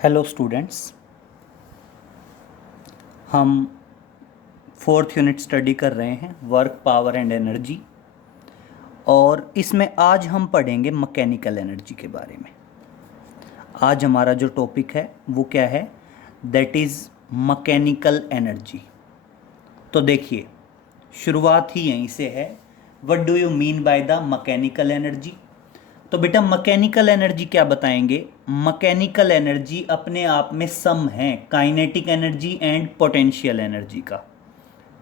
Hello students, हम fourth unit study कर रहे हैं वर्क पावर एंड एनर्जी। और इसमें आज हम पढ़ेंगे मैकेनिकल एनर्जी के बारे में। आज हमारा जो टॉपिक है वो क्या है, दैट इज़ मैकेनिकल एनर्जी। तो देखिए, शुरुआत ही यहीं से है। What do you mean by the mechanical energy? तो बेटा मैकेनिकल एनर्जी क्या बताएंगे? मैकेनिकल एनर्जी अपने आप में सम है kinetic energy and potential energy का।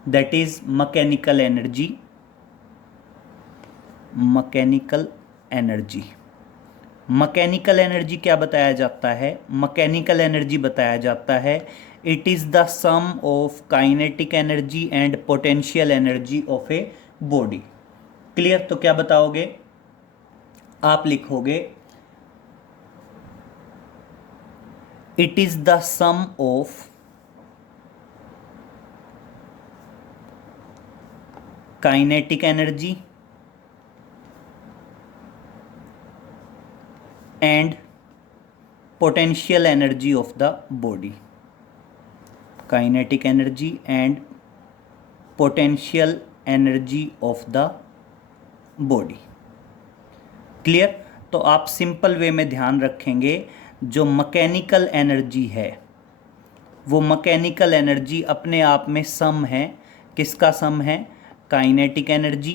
That is mechanical energy. Mechanical energy, mechanical energy क्या बताया जाता है? मैकेनिकल एनर्जी बताया जाता है it is the sum of kinetic energy and potential energy of a body. Clear? तो क्या बताओगे? आप लिखोगे it is the sum of kinetic energy and potential energy of the body. Kinetic energy and potential energy of the body. Clear? तो आप simple way में ध्यान रखेंगे, जो मैकेनिकल एनर्जी है वो मैकेनिकल एनर्जी अपने आप में सम है। किसका सम है? Kinetic energy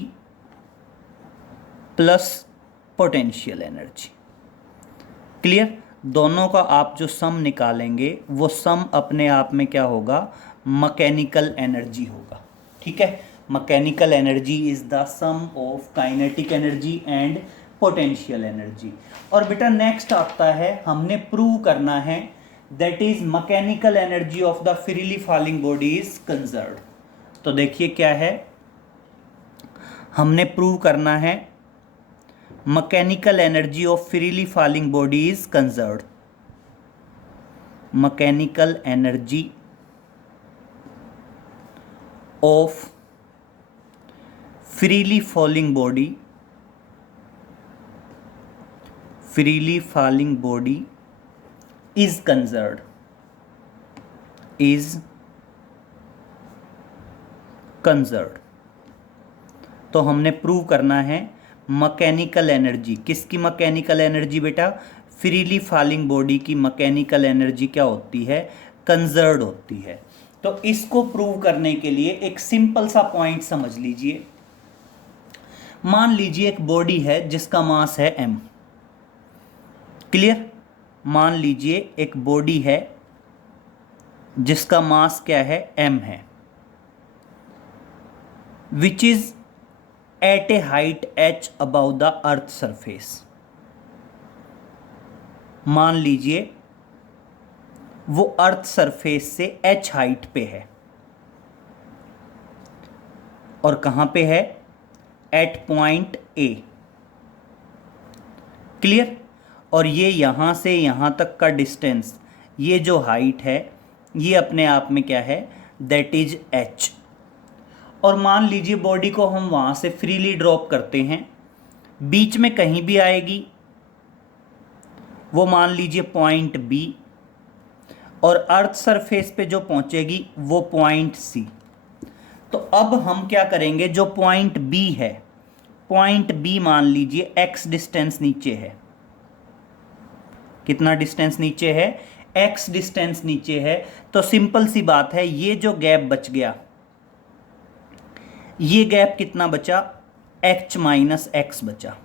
plus potential energy. Clear? दोनों का आप जो सम निकालेंगे वो सम अपने आप में क्या होगा? मैकेनिकल एनर्जी होगा। ठीक है? Mechanical energy is the sum of kinetic energy and potential energy. और बेटा नेक्स्ट आता है, हमने प्रूव करना है that is mechanical energy of the freely falling body is conserved. तो देखिए क्या है, हमने प्रूव करना है mechanical energy of freely falling body is conserved. Mechanical energy of freely falling body, freely falling body is conserved, is conserved। तो हमने prove करना है मैकेनिकल एनर्जी। किसकी मैकेनिकल एनर्जी बेटा? फ्रीली फॉलिंग बॉडी की मैकेनिकल एनर्जी क्या होती है? कंजर्व्ड होती है। तो इसको प्रूव करने के लिए एक सिंपल सा पॉइंट समझ लीजिए। मान लीजिए एक बॉडी है जिसका मास है m। क्लियर? मान लीजिए एक बॉडी है जिसका मास क्या है? m है, which is at a height h about the earth surface. मान लीजिए वो अर्थ सरफेस से h हाइट पे है। और कहां पे है? At point A। क्लियर? और ये यहाँ से यहाँ तक का डिस्टेंस, ये जो हाइट है ये अपने आप में क्या है? That is h। और मान लीजिए बॉडी को हम वहाँ से फ्रीली ड्रॉप करते हैं, बीच में कहीं भी आएगी, वो मान लीजिए पॉइंट B, और अर्थ सरफेस पे जो पहुँचेगी वो पॉइंट C। तो अब हम क्या करेंगे, जो पॉइंट B है, पॉइंट B मान लीजिए x डिस्टेंस नीचे है। कितना डिस्टेंस नीचे है? x डिस्टेंस नीचे है। तो सिंपल सी बात है, ये जो गैप बच गया, ये गैप कितना बचा? h माइनस x बचा।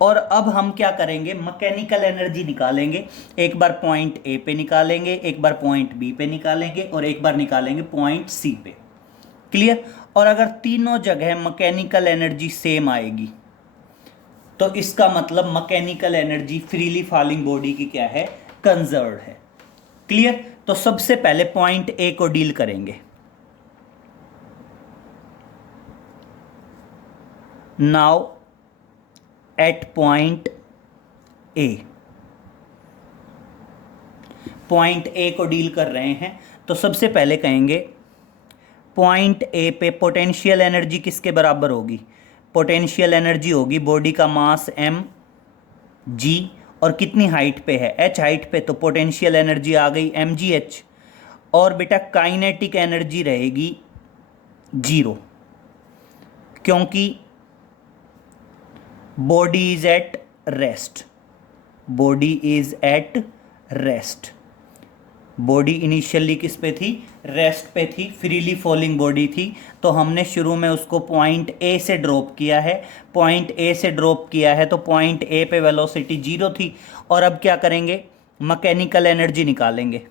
और अब हम क्या करेंगे? मैकेनिकल एनर्जी निकालेंगे। एक बार पॉइंट A पे निकालेंगे, एक बार पॉइंट B पे निकालेंगे, और एक बार निकालेंगे पॉइंट C पे। क्लियर? और अगर तीनों जगह मैकेनिकल एनर्जी सेम आएगी तो इसका मतलब mechanical energy freely falling body की क्या है? कंजर्व्ड है। क्लियर? तो सबसे पहले पॉइंट A को डील करेंगे। Now at point A, point A को डील कर रहे हैं। तो सबसे पहले कहेंगे पॉइंट A पे पोटेंशियल एनर्जी किसके बराबर होगी? पोटेंशियल एनर्जी होगी बॉडी का मास m g और कितनी हाइट पे है, h हाइट पे, तो पोटेंशियल एनर्जी आ गई mgh। और बेटा काइनेटिक एनर्जी रहेगी 0, क्योंकि body is at rest, body is at rest. Body initially किस पे थी, रेस्ट पे थी, फ्रीली फॉलिंग बॉडी थी, तो हमने शुरू में उसको पॉइंट ए से ड्रॉप किया है। पॉइंट ए से ड्रॉप किया है तो पॉइंट ए पे वेलोसिटी 0 थी। और अब क्या करेंगे, मैकेनिकल एनर्जी निकालेंगे।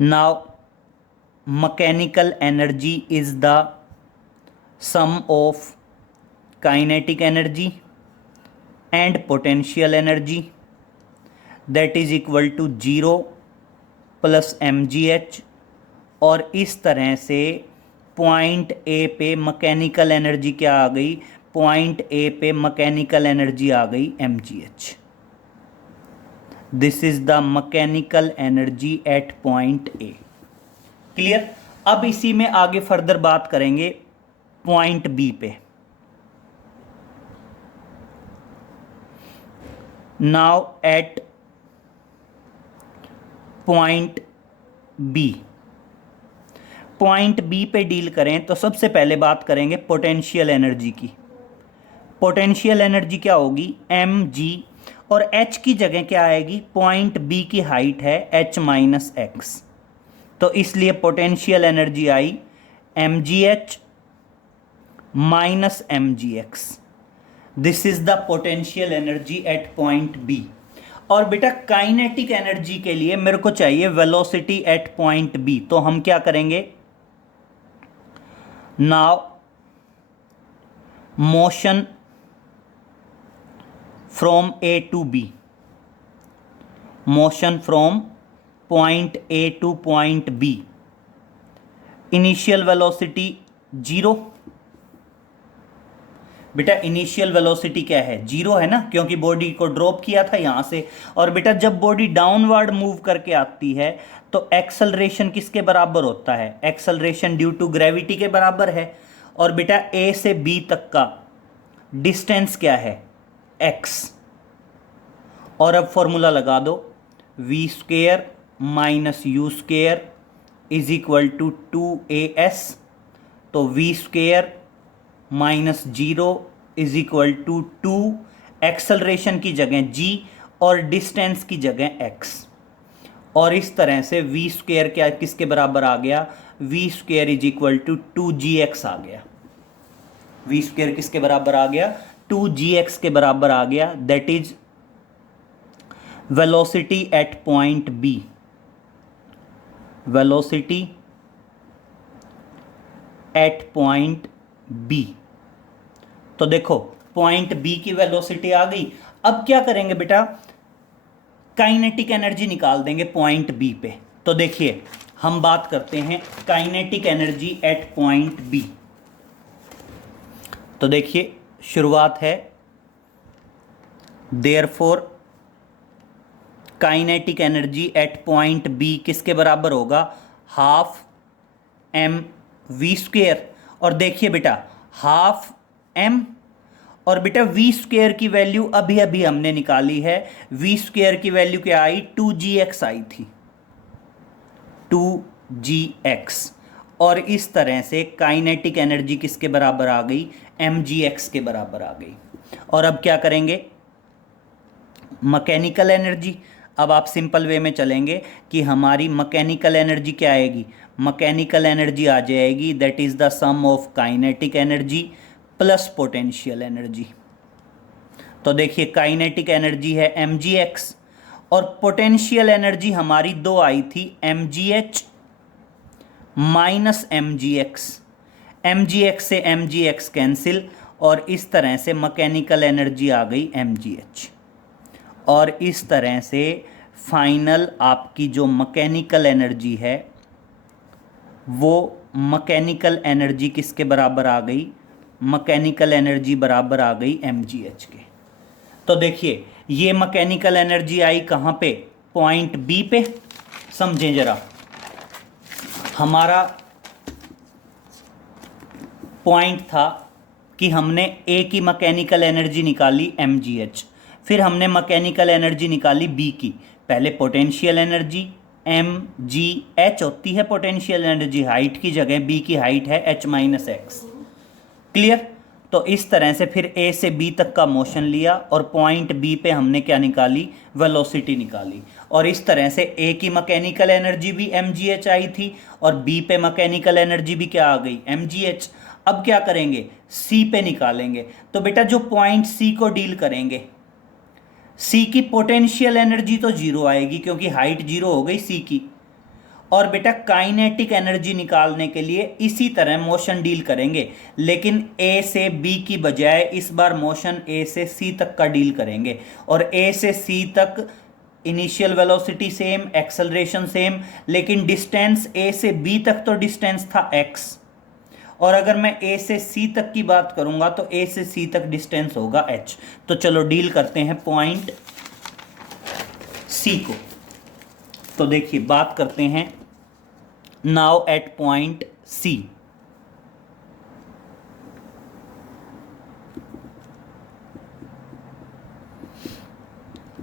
Now mechanical energy is the sum of kinetic energy and potential energy, that is equal to 0 plus mgh। और इस तरह से पॉइंट ए पे मैकेनिकल एनर्जी क्या आ गई, पॉइंट ए पे मैकेनिकल एनर्जी आ गई mgh। This is the mechanical energy at point A. Clear. अब इसी में आगे फर्दर बात करेंगे पॉइंट बी पे। Now at point B, point B पे डील करें तो सबसे पहले बात करेंगे पोटेंशियल एनर्जी की। पोटेंशियल एनर्जी क्या होगी, mg, और h की जगह क्या आएगी, पॉइंट बी की हाइट है h माइनस एक्स, तो इसलिए पोटेंशियल एनर्जी आई mgh minus mgx। This is the potential energy at point B. और बेटा काइनेटिक एनर्जी के लिए मेरे को चाहिए वेलोसिटी एट पॉइंट बी, तो हम क्या करेंगे, now motion from A to B, motion from point A to point B, initial velocity 0। बेटा इनिशियल वेलोसिटी क्या है, 0 है ना, क्योंकि बॉडी को ड्रॉप किया था यहां से। और बेटा जब बॉडी डाउनवर्ड मूव करके आती है तो एक्सेलरेशन किसके बराबर होता है, एक्सेलरेशन ड्यू टू ग्रेविटी के बराबर है। और बेटा ए से बी तक का डिस्टेंस क्या है, x। और अब फॉर्मूला लगा दो, v² minus u² is equal to 2as। तो v² minus 0 is equal to 2, acceleration की जगह g और डिस्टेंस की जगह x। और इस तरह से v² क्या किसके बराबर आ गया, v² is equal to 2gx आ गया। v² किसके बराबर आ गया, 2gx के बराबर आ गया। That is velocity at point B, velocity at point B. तो देखो पॉइंट बी की वेलोसिटी आ गई। अब क्या करेंगे बेटा, काइनेटिक एनर्जी निकाल देंगे पॉइंट बी पे। तो देखिए हम बात करते हैं kinetic energy at point B. तो देखिए शुरुआत है, therefore kinetic energy at point B किसके बराबर होगा, हाफ एम v²। और देखिए बेटा हाफ m, और बेटा v² की वैल्यू अभी अभी हमने निकाली है, v² की वैल्यू क्या आई, 2gx आई थी, 2gx। और इस तरह से काइनेटिक एनर्जी किसके बराबर आ गई, mgx के बराबर आ गई। और अब क्या करेंगे, मैकेनिकल एनर्जी। अब आप सिंपल वे में चलेंगे कि हमारी मैकेनिकल एनर्जी क्या आएगी, मैकेनिकल एनर्जी आ जाएगी that is the sum of kinetic energy plus potential energy. तो देखिए काइनेटिक एनर्जी है mgx और पोटेंशियल एनर्जी हमारी दो आई थी, mgh माइनस mgx। mgx से mgx कैंसिल और इस तरह से मैकेनिकल एनर्जी आ गई mgh। और इस तरह से फाइनल आपकी जो मैकेनिकल एनर्जी है वो मैकेनिकल एनर्जी किसके बराबर आ गई, मैकेनिकल एनर्जी बराबर आ गई mgh के। तो देखिए ये मैकेनिकल एनर्जी आई कहाँ पे, पॉइंट बी पे। समझें जरा, हमारा पॉइंट था कि हमने ए की मैकेनिकल एनर्जी निकाली mgh, फिर हमने मैकेनिकल एनर्जी निकाली बी की। पहले पोटेंशियल एनर्जी mgh होती है, पोटेंशियल एनर्जी हाइट की जगह बी की हाइट है h माइनस एक्स। क्लियर। तो इस तरह से फिर ए से बी तक का मोशन लिया और पॉइंट बी पे हमने क्या निकाली, वेलोसिटी निकाली। और इस तरह से ए की मैकेनिकल एनर्जी भी mgh आई थी और बी पे मैकेनिकल एनर्जी भी क्या आ गई, mgh। अब क्या करेंगे, सी पे निकालेंगे। तो बेटा जो पॉइंट सी को डील करेंगे, सी की पोटेंशियल एनर्जी तो जीरो आएगी क्योंकि हाइट जीरो हो गई सी की। और बेटा काइनेटिक एनर्जी निकालने के लिए इसी तरह मोशन डील करेंगे, लेकिन ए से बी की बजाय इस बार मोशन ए से सी तक का डील करेंगे। और ए से सी तक initial velocity same, acceleration same, लेकिन डिस्टेंस ए से बी तक तो डिस्टेंस था x। और अगर मैं ए से सी तक की बात करूंगा तो ए से सी तक डिस्टेंस होगा h। तो चलो डील करते हैं पॉइंट सी को। तो देखिए बात करते हैं now at point C.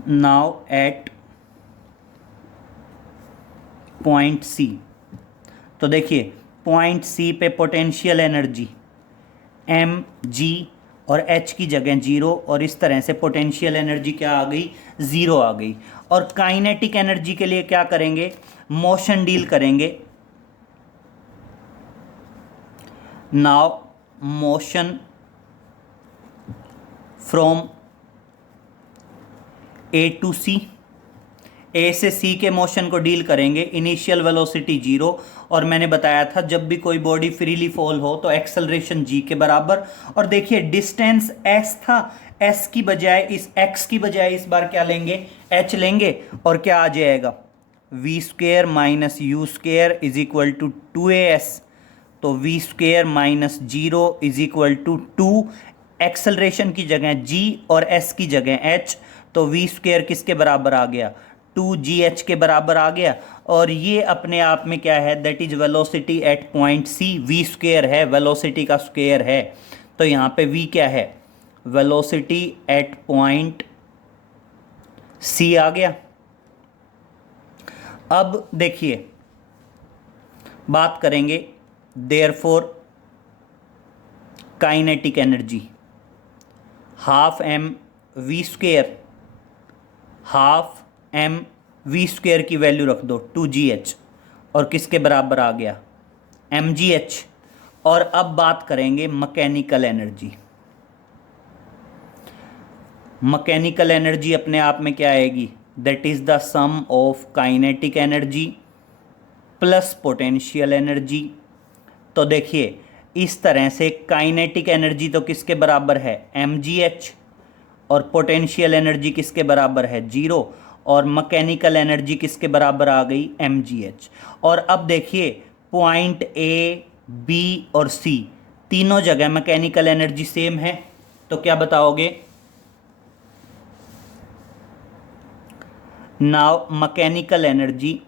Now at point C. तो देखिए पॉइंट सी पे पोटेंशियल एनर्जी एम जी और एच की जगह जीरो, और इस तरह से पोटेंशियल एनर्जी क्या आ गई, ज़ीरो आ गई। और काइनेटिक एनर्जी के लिए क्या करेंगे, मोशन डील करेंगे। Now motion from A to C. A से सी के मोशन को डील करेंगे, इनिशियल वेलोसिटी जीरो। और मैंने बताया था जब भी कोई बॉडी फ्रीली फॉल हो तो एक्सेलरेशन जी के बराबर। और देखिए डिस्टेंस एस था, एस की बजाय इस एक्स की बजाय इस बार क्या लेंगे, एच लेंगे। और क्या आ जाएगा, v square minus u square is equal to 2as। तो v square minus zero is equal to 2। Acceleration की जगह जी और एस की जगह एच। तो वी स्क्वेयर किसके बराबर आ गया, 2gh के बराबर आ गया। और ये अपने आप में क्या है, that is velocity at point C. V square है, वेलोसिटी का स्क्वेयर है। तो यहाँ पे v क्या है, वेलोसिटी एट पॉइंट सी आ गया। अब देखिए बात करेंगे therefore kinetic energy half m v square, half m v square की वैल्यू रख दो 2gh, और किसके बराबर आ गया, mgh। और अब बात करेंगे मैकेनिकल एनर्जी। मैकेनिकल एनर्जी अपने आप में क्या आएगी, that is the sum of kinetic energy plus potential energy. तो देखिए इस तरह से काइनेटिक एनर्जी तो किसके बराबर है, mgh, और पोटेंशियल एनर्जी किसके बराबर है, जीरो। और मैकेनिकल एनर्जी किसके बराबर आ गई, mgh। और अब देखिए पॉइंट ए बी और सी तीनों जगह मैकेनिकल एनर्जी सेम है। तो क्या बताओगे, now mechanical energy,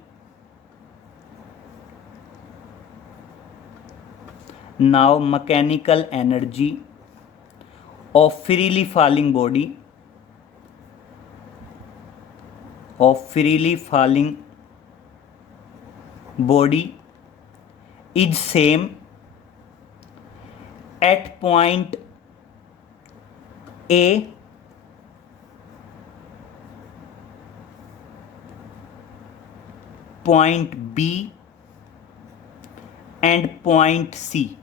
now mechanical energy of freely falling body, of freely falling body is same at point A point B and point C.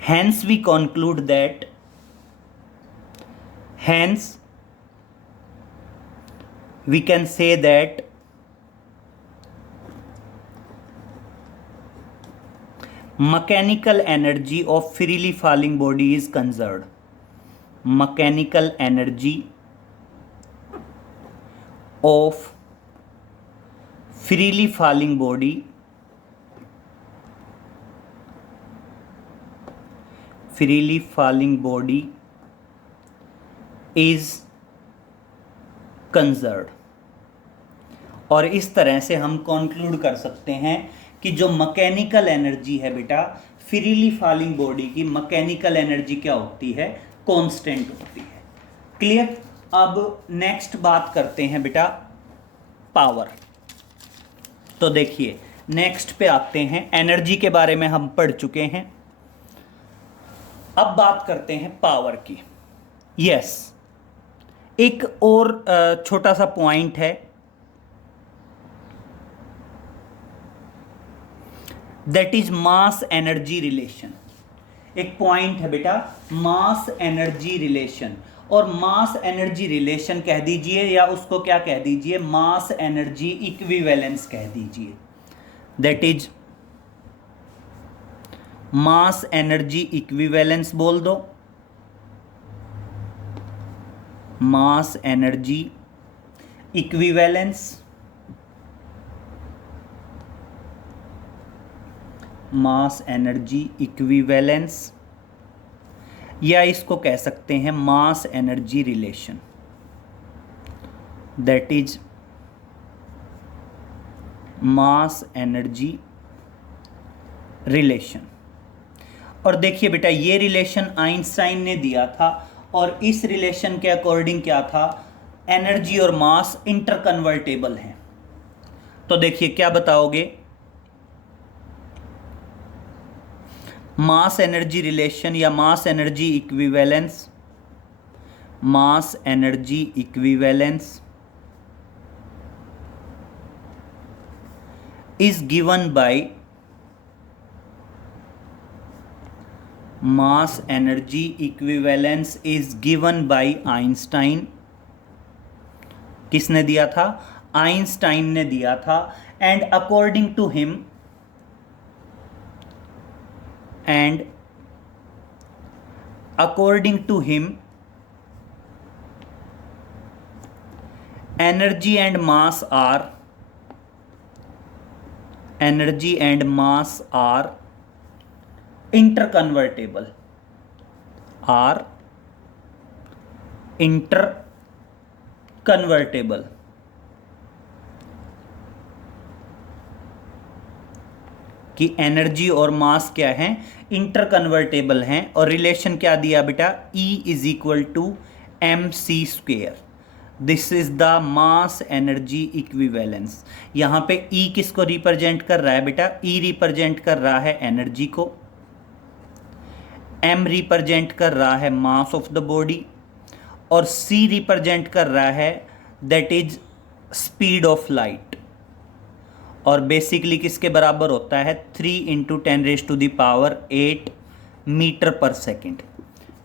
Hence we conclude that we can say that mechanical energy of freely falling body is conserved. Mechanical energy of freely falling body is conserve. और इस तरह से हम conclude कर सकते हैं कि जो मैकेनिकल एनर्जी है बेटा फ्रीली फॉलिंग बॉडी की, मैकेनिकल एनर्जी क्या होती है, कांस्टेंट होती है। क्लियर। अब नेक्स्ट बात करते हैं बेटा पावर। तो देखिए नेक्स्ट पे आते हैं, एनर्जी के बारे में हम पढ़ चुके हैं, अब बात करते हैं पावर की। यस, एक और छोटा सा पॉइंट है, that is mass energy relation. एक पॉइंट है बेटा मास एनर्जी रिलेशन, और मास एनर्जी रिलेशन कह दीजिए या उसको क्या कह दीजिए, मास एनर्जी इक्विवेलेंस कह दीजिए। That is mass energy equivalence बोल दो, मास एनर्जी इक्विवेलेंस, मास एनर्जी इक्विवेलेंस, या इसको कह सकते हैं mass energy relation. That is mass energy relation. और देखिए बेटा ये रिलेशन आइंस्टाइन ने दिया था, और इस रिलेशन के अकॉर्डिंग क्या था, एनर्जी और मास इंटरकन्वर्टेबल हैं। तो देखिए क्या बताओगे, मास एनर्जी रिलेशन या मास energy equivalence, mass energy equivalence is given by mass energy equivalence is given by Einstein। किसने दिया था, आइंस्टाइन ने दिया था। And according to him, and according to him energy and mass are, energy and mass are interconvertible, are interconvertible। कि energy और mass क्या हैं, इंटरकन्वर्टेबल हैं। और रिलेशन क्या दिया बेटा, E is equal to mc square. This is the mass energy equivalence. यहां पे E किसको रिप्रेजेंट कर रहा है बेटा, E रिप्रेजेंट कर रहा है एनर्जी को, M रिप्रेजेंट कर रहा है मास ऑफ द बॉडी, और C रिप्रेजेंट कर रहा है that is speed of light. और बेसिकली किसके बराबर होता है, 3 × 10⁸ मीटर पर सेकेंड।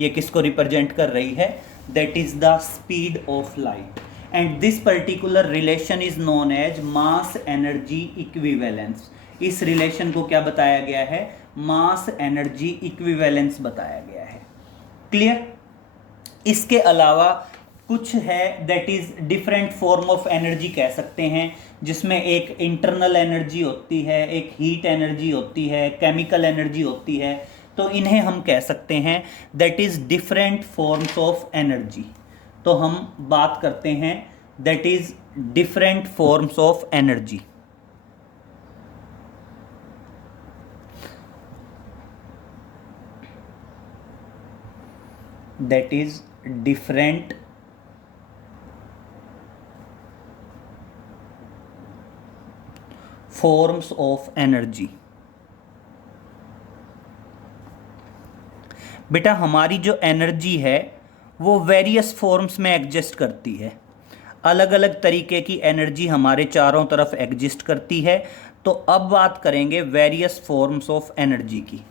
ये किसको रिप्रेजेंट कर रही है, that is the speed of light, and this particular relation is known as mass energy equivalence। इस रिलेशन को क्या बताया गया है, मास एनर्जी इक्विवेलेंस बताया गया है। क्लियर। इसके अलावा कुछ है that is different form of energy कह सकते हैं, जिसमें एक इंटरनल एनर्जी होती है, एक हीट एनर्जी होती है, केमिकल एनर्जी होती है। तो इन्हें हम कह सकते हैं that is different forms of energy. तो हम बात करते हैं that is different forms of energy. That is different forms of energy. बेटा हमारी जो एनर्जी है वो वेरियस फॉर्म्स में एग्जिस्ट करती है, अलग अलग तरीके की एनर्जी हमारे चारों तरफ एग्जिस्ट करती है। तो अब बात करेंगे वेरियस फॉर्म्स ऑफ एनर्जी की।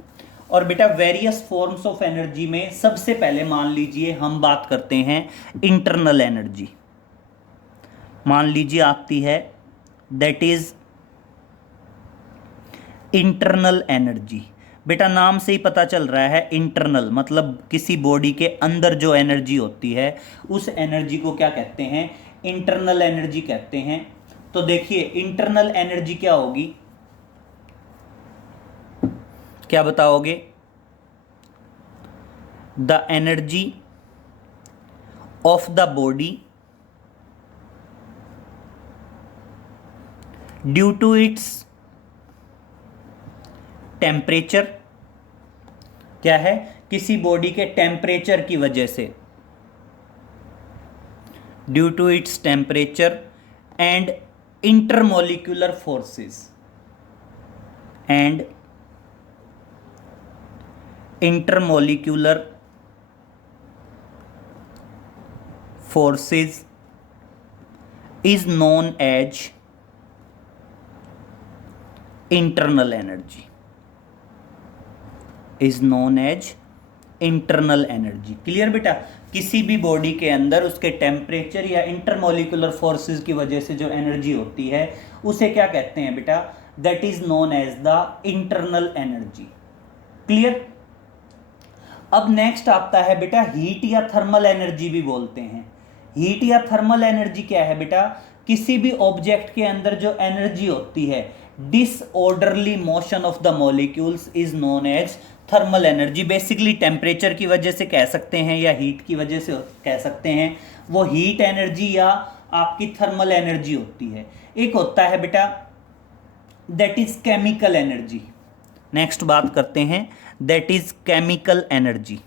और बेटा वेरियस फॉर्म्स ऑफ एनर्जी में सबसे पहले मान लीजिए हम बात करते हैं इंटरनल एनर्जी। मान लीजिए आती है दैट इज इंटरनल एनर्जी। बेटा नाम से ही पता चल रहा है इंटरनल मतलब किसी बॉडी के अंदर जो एनर्जी होती है उस एनर्जी को क्या कहते हैं, इंटरनल एनर्जी कहते हैं। तो देखिए इंटरनल एनर्जी क्या होगी, क्या बताओगे, the energy of the body due to its temperature. क्या है, किसी बॉडी के टेम्परेचर की वजह से due to its temperature and intermolecular forces and intermolecular forces is known as internal energy, is known as internal energy. Clear बेटा? किसी भी बॉडी के अंदर उसके टेम्परेचर या इंटरमोलिकुलर फोर्सेस की वजह से जो एनर्जी होती है उसे क्या कहते हैं बेटा? That is known as the internal energy. Clear? अब नेक्स्ट आता है बेटा हीट या थर्मल एनर्जी भी बोलते हैं। हीट या थर्मल एनर्जी क्या है बेटा? किसी भी ऑब्जेक्ट के अंदर जो एनर्जी होती है, disorderly motion of the molecules is known as thermal energy. Basically temperature की वजह से कह सकते हैं या हीट की वजह से कह सकते हैं, वो हीट एनर्जी या आपकी थर्मल एनर्जी होती है। एक होता है बेटा that is chemical energy. Next बात करते हैं that is chemical energy.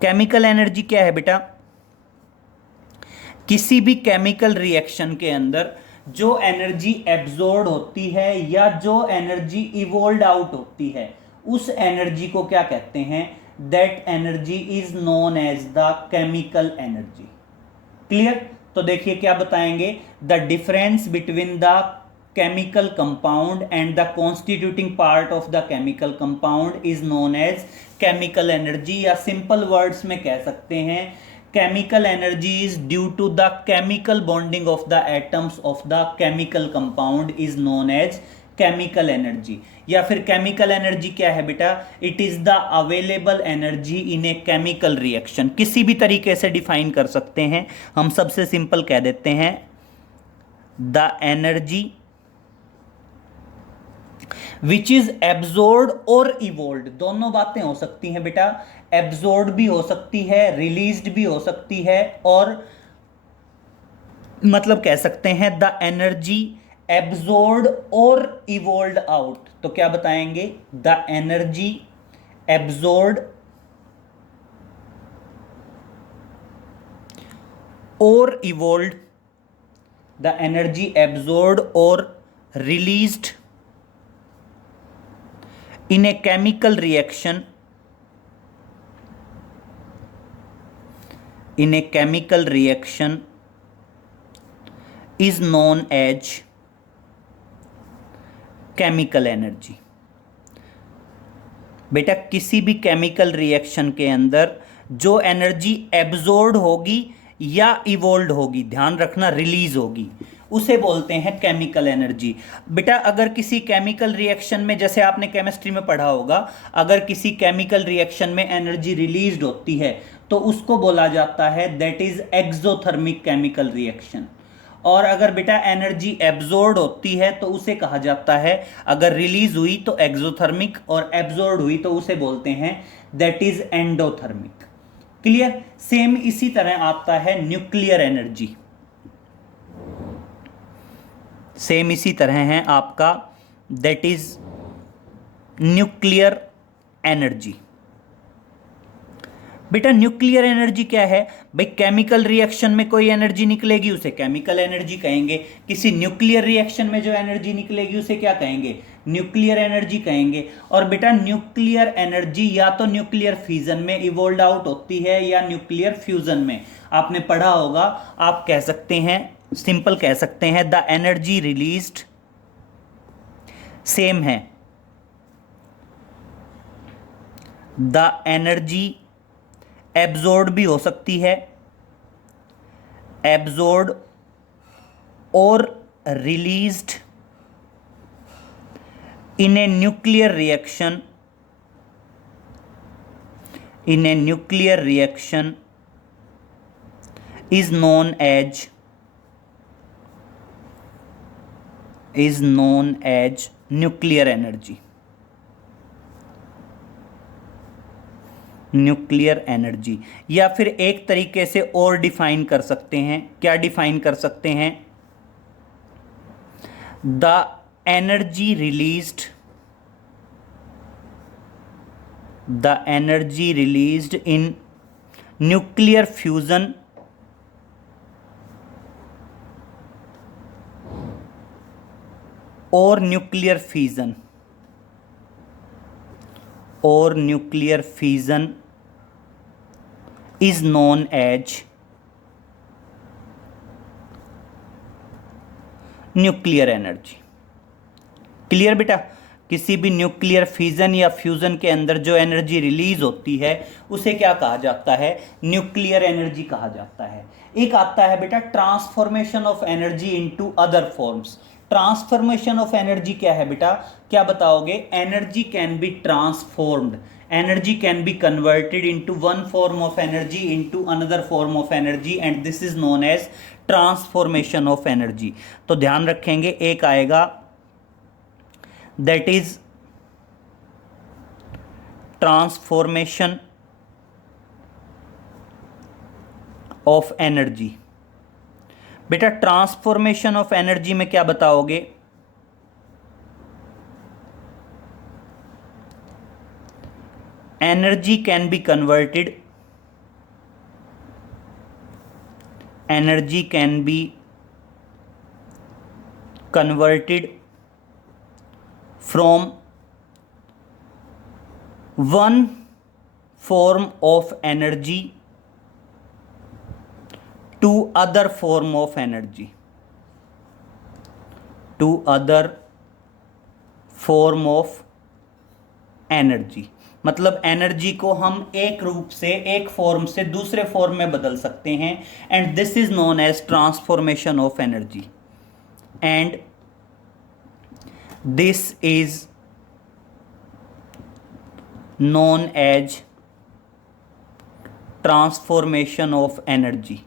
Chemical energy क्या है बेटा? किसी भी केमिकल रिएक्शन के अंदर जो एनर्जी एब्जॉर्ब होती है या जो एनर्जी इवोल्व आउट होती है, उस एनर्जी को क्या कहते हैं? That energy is known as the chemical energy. Clear? तो देखिए क्या बताएंगे, the difference between the chemical compound and the constituting part of the chemical compound is known as chemical energy, या सिंपल वर्ड्स में कह सकते हैं chemical energy is due to the chemical bonding of the atoms of the chemical compound is known as chemical energy. या फिर chemical energy क्या है बेटा? It is the available energy in a chemical reaction. किसी भी तरीके से define कर सकते हैं, हम सबसे सिंपल कह देते हैं the energy which is absorb और इवोल्व। दोनों बातें हो सकती हैं बेटा, एब्जॉर्ब भी हो सकती है, रिलीज्ड भी हो सकती है, और मतलब कह सकते हैं द एनर्जी एब्जॉर्ब और इवोल्व आउट। तो क्या बताएंगे? द एनर्जी एब्जॉर्ब और इवोल्व, द एनर्जी एब्जॉर्ब और released in a chemical reaction, in a chemical reaction is known as chemical energy। बेटा किसी भी केमिकल रिएक्शन के अंदर जो एनर्जी एब्जॉर्ब होगी या इवोल्व होगी, ध्यान रखना रिलीज होगी, उसे बोलते हैं केमिकल एनर्जी। बेटा अगर किसी केमिकल रिएक्शन में, जैसे आपने केमिस्ट्री में पढ़ा होगा, अगर किसी केमिकल रिएक्शन में एनर्जी रिलीज्ड होती है तो उसको बोला जाता है that is exothermic chemical reaction. और अगर बेटा एनर्जी एब्जॉर्ब होती है तो उसे कहा जाता है, अगर रिलीज हुई तो एक्सोथर्मिक और एब्जॉर्ब हुई तो उसे बोलते हैं that is endothermic. Clear? Same इसी तरह आता है न्यूक्लियर एनर्जी। सेम इसी तरह है आपका दैट इज न्यूक्लियर एनर्जी। बेटा न्यूक्लियर एनर्जी क्या है? भाई केमिकल रिएक्शन में कोई एनर्जी निकलेगी उसे केमिकल एनर्जी कहेंगे, किसी न्यूक्लियर रिएक्शन में जो एनर्जी निकलेगी उसे क्या कहेंगे? न्यूक्लियर एनर्जी कहेंगे। और बेटा न्यूक्लियर एनर्जी या तो न्यूक्लियर फिजन में इवोल्व आउट होती है या न्यूक्लियर फ्यूजन में। आपने पढ़ा होगा, आप कह सकते हैं, सिंपल कह सकते हैं द एनर्जी रिलीज्ड सेम है, द एनर्जी एब्जॉर्ब भी हो सकती है, एब्जॉर्ब और released in a nuclear reaction, in a nuclear reaction is known as nuclear energy। Nuclear energy. या फिर एक तरीके से और डिफाइन कर सकते हैं, क्या डिफाइन कर सकते हैं? The energy released the energy released in nuclear fusion और nuclear fission is known as nuclear energy. Clear बेटा? किसी भी न्यूक्लियर फिजन या फ्यूजन के अंदर जो एनर्जी रिलीज होती है उसे क्या कहा जाता है? न्यूक्लियर एनर्जी कहा जाता है। एक आता है बेटा transformation of energy into other forms. Transformation of energy क्या है बेटा? क्या बताओगे? Energy can be transformed, energy can be converted into one form of energy into another form of energy and this is known as transformation of energy। तो ध्यान रखेंगे, एक आएगा that is transformation of energy। बेटा transformation of energy में क्या बताओगे? energy can be converted from one form of energy to other form of energy, मतलब एनर्जी को हम एक रूप से, एक फॉर्म से दूसरे फॉर्म में बदल सकते हैं and this is known as transformation of energy. And this is known as transformation of energy,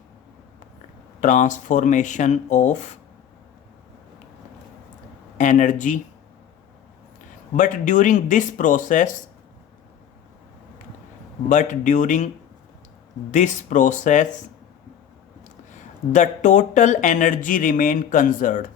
but during this process the total energy remain conserved,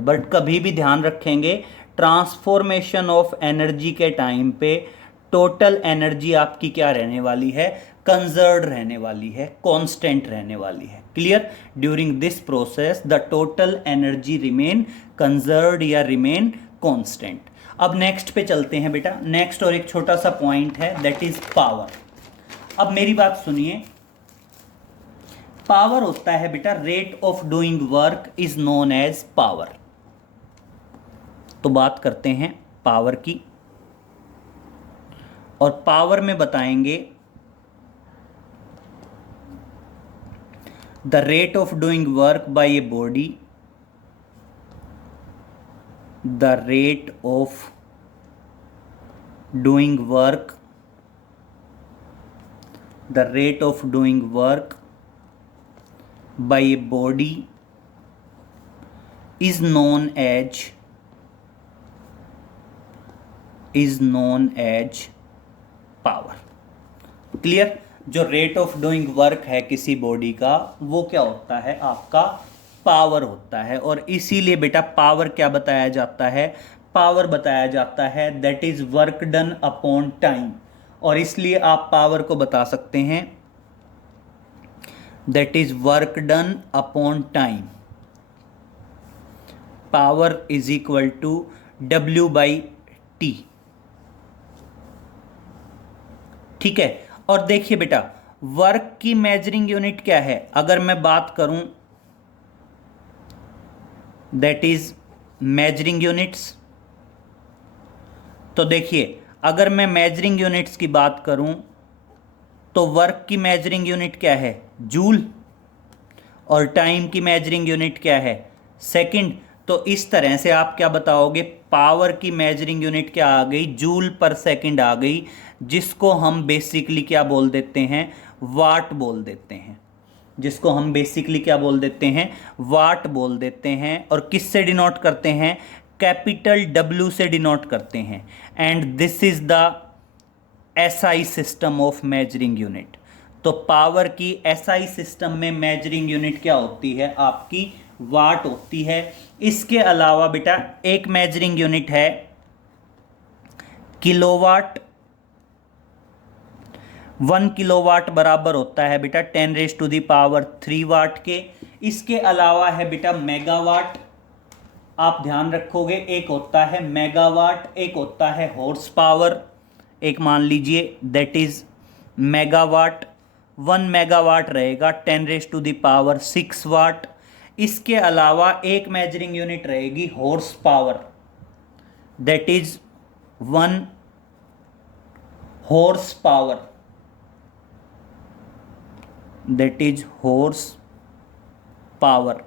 but कभी भी ध्यान रखेंगे ट्रांसफॉर्मेशन ऑफ एनर्जी के टाइम पे टोटल एनर्जी आपकी क्या रहने वाली है? कंजर्व्ड रहने वाली है, कांस्टेंट रहने वाली है। Clear? During this process the total energy remain conserved या रिमेन कांस्टेंट। अब नेक्स्ट पे चलते हैं बेटा। नेक्स्ट और एक छोटा सा पॉइंट है दैट इज पावर। अब मेरी बात सुनिए, पावर होता है बेटा rate of doing work is known as power. तो बात करते हैं पावर की, और पावर में बताएंगे the rate of doing work by a body, the rate of doing work by a body is known as power. Clear? जो rate of doing work है किसी बॉडी का वो क्या होता है? आपका पावर होता है। और इसीलिए बेटा पावर क्या बताया जाता है? पावर बताया जाता है that is work done upon time. और इसलिए आप पावर को बता सकते हैं that is work done upon time, power is equal to W by T। ठीक है? और देखिए बेटा वर्क की मेजरिंग यूनिट क्या है? अगर मैं बात करूं दैट इज मेजरिंग यूनिट्स, तो देखिए अगर मैं मेजरिंग यूनिट्स की बात करूं तो वर्क की मेजरिंग यूनिट क्या है? जूल। और टाइम की मेजरिंग यूनिट क्या है? सेकंड। तो इस तरह से आप क्या बताओगे? पावर की मेजरिंग यूनिट क्या आ गई? जूल पर सेकंड आ गई, जिसको हम बेसिकली क्या बोल देते हैं? वाट बोल देते हैं। वाट बोल देते हैं। और किससे डिनोट करते हैं? कैपिटल W से डिनोट करते हैं। And this is the SI system of measuring unit. तो पावर की SI सिस्टम में मेजरिंग यूनिट क्या होती है? आपकी वाट होती है। इसके अलावा बेटा एक मेजरिंग यूनिट है किलोवाट। 1 किलोवाट बराबर होता है बेटा 10⁻³ वाट के। इसके अलावा है बेटा मेगावाट। आप ध्यान रखोगे, एक होता है मेगावाट, एक होता है हॉर्स पावर। एक मान लीजिए दैट इज मेगावाट। 1 मेगावाट रहेगा 10⁻6 वाट। इसके अलावा एक मेजरिंग यूनिट रहेगी horse power, that is 1 horse power, that is horse power,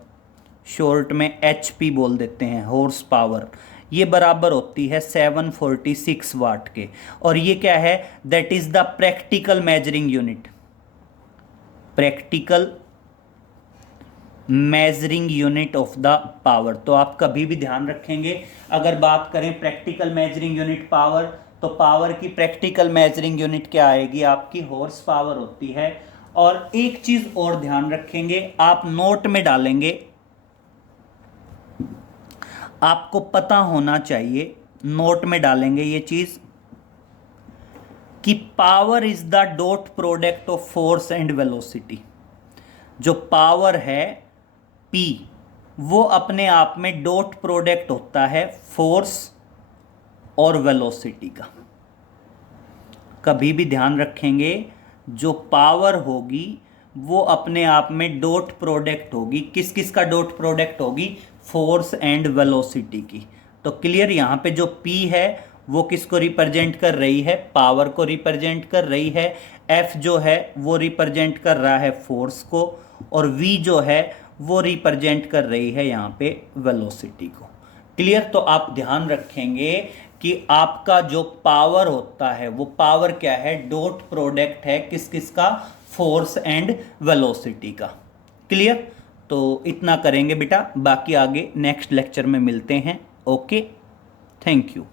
short में HP बोल देते हैं, हॉर्स पावर। ये बराबर होती है 746 वाट के। और ये क्या है, that is the practical measuring unit, practical measuring unit of the power. तो आप कभी भी ध्यान रखेंगे, अगर बात करें प्रैक्टिकल मेजरिंग यूनिट पावर, तो पावर की प्रैक्टिकल मेजरिंग यूनिट क्या आएगी आपकी, हॉर्स पावर होती है। और एक चीज और ध्यान रखेंगे, आप नोट में डालेंगे, आपको पता होना चाहिए, नोट में डालेंगे ये चीज कि power is the dot product of force and velocity. जो पावर है P, वो अपने आप में डॉट प्रोडक्ट होता है फोर्स और वेलोसिटी का। कभी भी ध्यान रखेंगे, जो पावर होगी वो अपने आप में डॉट प्रोडक्ट होगी। किस किस का डॉट प्रोडक्ट होगी, फोर्स एंड वेलोसिटी की। तो क्लियर, यहाँ पे जो P है वो किसको रिप्रेजेंट कर रही है, पावर को रिप्रेजेंट कर रही है। F जो है वो रिप्रेजेंट कर रहा है फोर्स को, और V जो है वो रिप्रेजेंट कर रही है यहाँ पे वेलोसिटी को। क्लियर। तो आप ध्यान रखेंगे कि आपका जो पावर होता है वो पावर क्या है, डॉट प्रोडक्ट है किस किस का, फोर्स एंड वेलोसिटी का। क्लियर। तो इतना करेंगे बेटा, बाकी आगे नेक्स्ट लेक्चर में मिलते हैं। Okay, thank you.